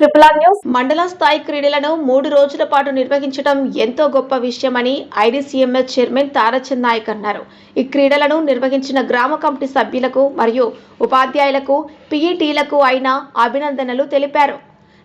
Triple R news. మండల స్థాయి క్రీడలను మూడు రోజుల పాటు నిర్వహించడం ఎంతో గొప్ప విషయమని ఐడీసీఎంఎస్ చైర్మన్ తారచంద్ నాయక్ అన్నారు. ఈ క్రీడలను నిర్వహించిన గ్రామ కమిటీ సభ్యులకు మరియు ఉపాధ్యాయులకు పీఈటీలకు ఆయన అభినందనలు తెలిపారు.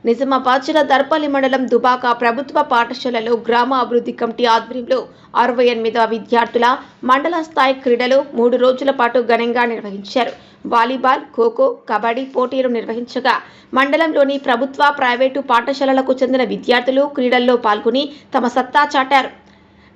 నిజామాబాద్ జిల్లా దర్పల్లి మండలం దుబాక ప్రభుత్వ పాఠశాలలో గ్రామ అభివృద్ధి కమిటీ ఆధ్వర్యంలో అరవై ఎనిమిదవ విద్యార్థుల మండల స్థాయి క్రీడలు మూడు రోజుల పాటు ఘనంగా నిర్వహించారు. వాలీబాల్ ఖోఖో కబడ్డీ పోటీలు నిర్వహించగా మండలంలోని ప్రభుత్వ ప్రైవేటు పాఠశాలలకు చెందిన విద్యార్థులు క్రీడల్లో పాల్గొని తమ సత్తా చాటారు.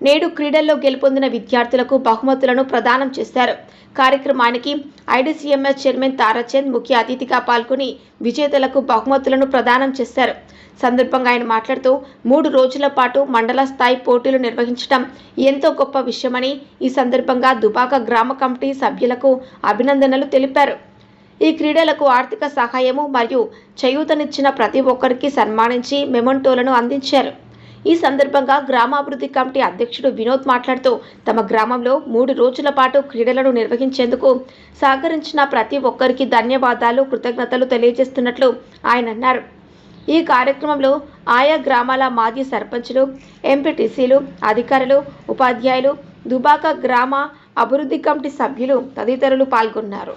నేడు క్రీడల్లో గెలుపొందిన విద్యార్థులకు బహుమతులను ప్రదానం చేశారు. కార్యక్రమానికి ఐడిసిఎంఎస్ చైర్మన్ తారాచంద్ ముఖ్య అతిథిగా పాల్గొని విజేతలకు బహుమతులను ప్రదానం చేశారు. సందర్భంగా ఆయన మాట్లాడుతూ మూడు రోజుల పాటు మండల స్థాయి పోటీలు నిర్వహించడం ఎంతో గొప్ప విషయమని ఈ సందర్భంగా దుబాక గ్రామ కమిటీ సభ్యులకు అభినందనలు తెలిపారు. ఈ క్రీడలకు ఆర్థిక సహాయము మరియు చేయూతనిచ్చిన ప్రతి ఒక్కరికి సన్మానించి మెమంటోలను అందించారు. ఈ సందర్భంగా గ్రామాభివృద్ధి కమిటీ అధ్యక్షుడు వినోద్ మాట్లాడుతూ తమ గ్రామంలో మూడు రోజుల పాటు క్రీడలను నిర్వహించేందుకు సహకరించిన ప్రతి ఒక్కరికి ధన్యవాదాలు కృతజ్ఞతలు తెలియజేస్తున్నట్లు ఆయన అన్నారు. ఈ కార్యక్రమంలో ఆయా గ్రామాల మాజీ సర్పంచులు ఎంపీటీసీలు అధికారులు ఉపాధ్యాయులు దుబాక గ్రామ అభివృద్ధి కమిటీ సభ్యులు తదితరులు పాల్గొన్నారు.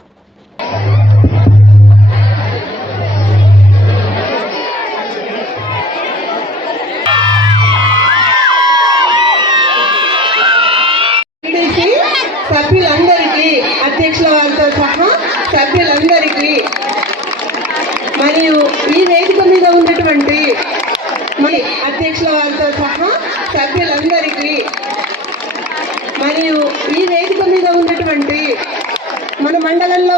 అధ్యక్షుల వారితో సహా సభ్యులందరికీ మరియు ఈ వేదిక మీద ఉన్నటువంటి మన మండలంలో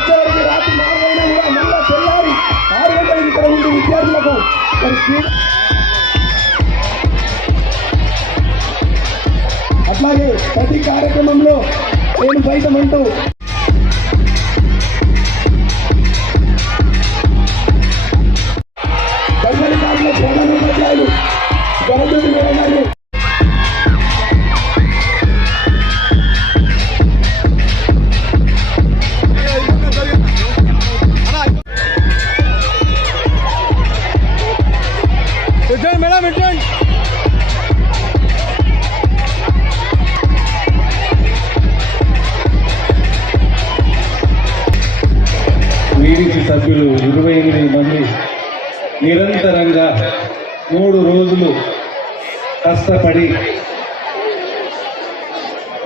వచ్చేవారికి రాత్రి నాలుగైనా కూడా మళ్ళా తెల్లారి ఆరు గంటలకు ఇక్కడ ఉండే విద్యార్థులకు అట్లాగే ప్రతి కార్యక్రమంలో నేను బయటమంటూ ఇరవై ఎనిమిది మంది నిరంతరంగా మూడు రోజులు కష్టపడి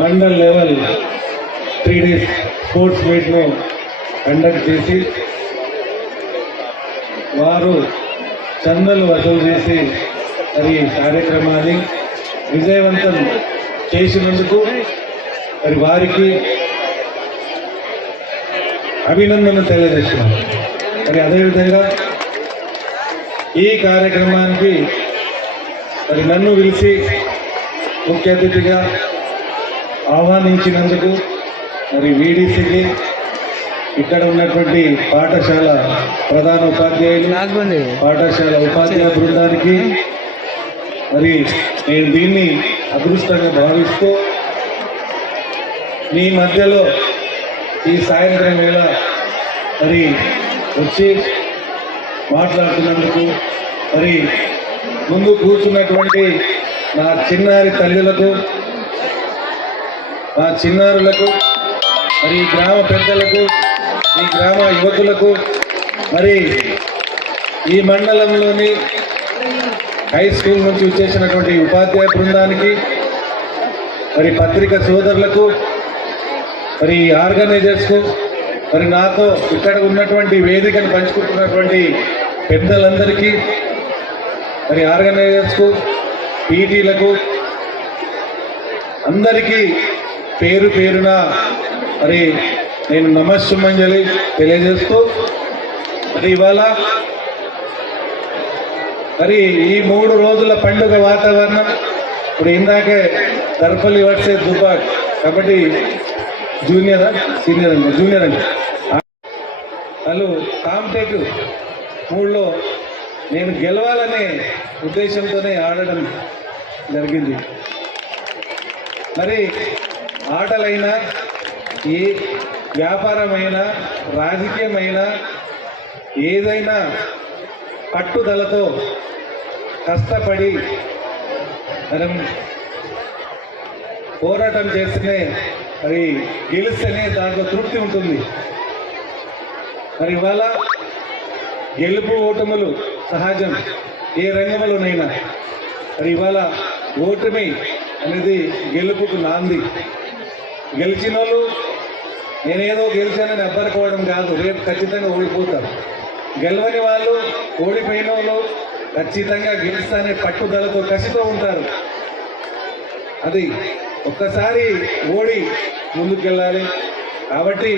mandal level three days sports మీట్ను conduct చేసి వారు చందలు వసూలు చేసి మరి కార్యక్రమాన్ని విజయవంతం చేసినందుకు మరి వారికి అభినందన తెలియజేస్తున్నారు మరి అదేవిధంగా ఈ కార్యక్రమానికి మరి నన్ను పిలిచి ముఖ్య అతిథిగా ఆహ్వానించినందుకు మరి వీడీసీకి ఇక్కడ ఉన్నటువంటి పాఠశాల ప్రధాన ఉపాధ్యాయులు పాఠశాల ఉపాధ్యాయ బృందానికి మరి నేను దీన్ని అదృష్టంగా భావిస్తూ మీ మధ్యలో ఈ సాయంత్రం వేళ మరి వచ్చి మాట్లాడుతున్నందుకు మరి ముందు కూర్చున్నటువంటి నా చిన్నారి తల్లులకు నా చిన్నారులకు మరి ఈ గ్రామ పెద్దలకు ఈ గ్రామ యువకులకు మరి ఈ మండలంలోని హై స్కూల్ నుంచి వచ్చేసినటువంటి ఉపాధ్యాయ బృందానికి మరి పత్రిక సోదరులకు మరి ఆర్గనైజర్స్కు మరి నాతో ఇక్కడ ఉన్నటువంటి వేదికను పంచుకుంటున్నటువంటి పెద్దలందరికీ మరి ఆర్గనైజర్స్కు పీటీలకు అందరికీ పేరు పేరున మరి నేను నమస్సుమంజలి తెలియజేస్తూ మరి ఇవాళ మరి ఈ మూడు రోజుల పండుగ వాతావరణం ఇప్పుడు ఇందాకే దర్పలి వర్సే దుబాక్ కాబట్టి జూనియరా సీనియర్ అండి. జూనియర్ అండి. వాళ్ళు కాంపిటేటివ్ మూడ్లో నేను గెలవాలనే ఉద్దేశంతోనే ఆడడం జరిగింది. మరి ఆటలైనా ఏ వ్యాపారమైనా రాజకీయమైనా ఏదైనా పట్టుదలతో కష్టపడి మనం పోరాటం చేస్తేనే మరి గెలిస్తేనే దాంట్లో తృప్తి ఉంటుంది. మరి ఇవాళ గెలుపు ఓటములు సహజం. ఏ రంగంలోనైనా మరి ఇవాళ ఓటమి అనేది గెలుపుకు నాంది. గెలిచిన వాళ్ళు నేనేదో గెలిచానని అబ్బరుకోవడం కాదు. రేపు ఖచ్చితంగా ఓడిపోతారు. గెలవని వాళ్ళు ఓడిపోయిన వాళ్ళు ఖచ్చితంగా గెలుస్తానే పట్టుదలతో కసితో ఉంటారు. అది ఒక్కసారి ఓడి ముందుకెళ్ళాలి. కాబట్టి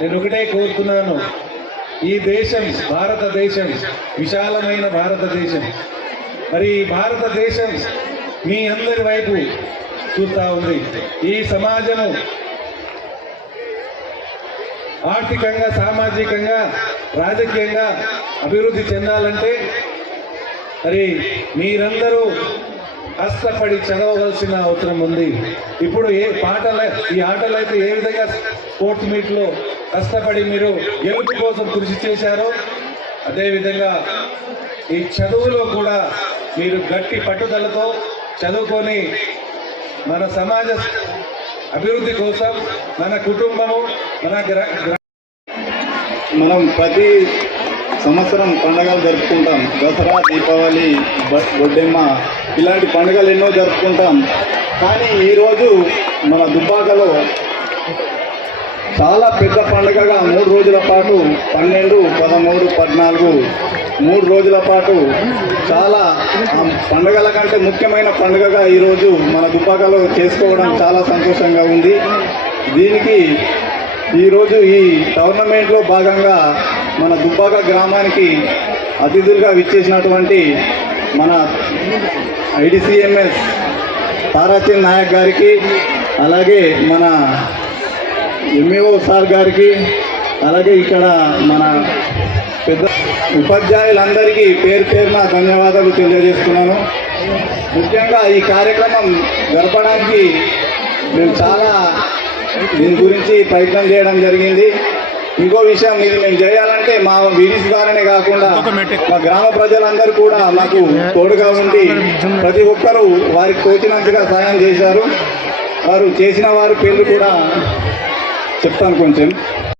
నేను ఒకటే కోరుతున్నాను ఈ దేశం భారతదేశం విశాలమైన భారతదేశం. మరి ఈ భారతదేశం మీ అందరి వైపు చూస్తా ఉంది. ఈ సమాజము ఆర్థికంగా సామాజికంగా రాజకీయంగా అభివృద్ధి చెందాలంటే మరి మీరందరూ కష్టపడి చదవవలసిన అవసరం ఉంది. ఇప్పుడు ఏ పాటల ఈ ఆటలు అయితే ఏ విధంగా స్పోర్ట్స్ మీట్లో కష్టపడి మీరు గెలుపు కోసం కృషి చేశారో అదేవిధంగా ఈ చదువులో కూడా మీరు గట్టి పట్టుదలతో చదువుకొని మన సమాజ అభివృద్ధి కోసం మన కుటుంబము మన గ్ర- మనం ప్రతి సంవత్సరం పండగలు జరుపుకుంటాం. దసరా దీపావళి బొడ్డెమ్మ ఇలాంటి పండుగలు ఎన్నో జరుపుకుంటాం. కానీ ఈరోజు మన దుబ్బాకలో చాలా పెద్ద పండుగగా మూడు రోజుల పాటు పన్నెండు పదమూడు పద్నాలుగు మూడు రోజుల పాటు చాలా పండుగల కంటే ముఖ్యమైన పండుగగా ఈరోజు మన దుబ్బాకలో చేసుకోవడం చాలా సంతోషంగా ఉంది. దీనికి ఈరోజు ఈ టోర్నమెంట్లో భాగంగా మన దుబ్బాక గ్రామానికి అతిథులుగా విచ్చేసినటువంటి మన ఐడిసిఎంఎస్ తారాచంద్ నాయక్ గారికి అలాగే మన ఎంఈఓ సార్ గారికి అలాగే ఇక్కడ మన పెద్ద ఉపాధ్యాయులందరికీ పేరు పేరున ధన్యవాదాలు తెలియజేస్తున్నాను. ముఖ్యంగా ఈ కార్యక్రమం జరపడానికి మేము చాలా దీని గురించి ప్రయత్నం చేయడం జరిగింది. ఇంకో విషయం ఇది మేము చేయాలంటే మా వీడిస్ ద్వారానే కాకుండా మా గ్రామ ప్రజలందరూ కూడా మాకు తోడుగా ఉండి ప్రతి ఒక్కరూ వారికి తోచినంతగా సాయం చేశారు. వారు చేసిన వారి పేర్లు కూడా చెప్తాను కొంచెం.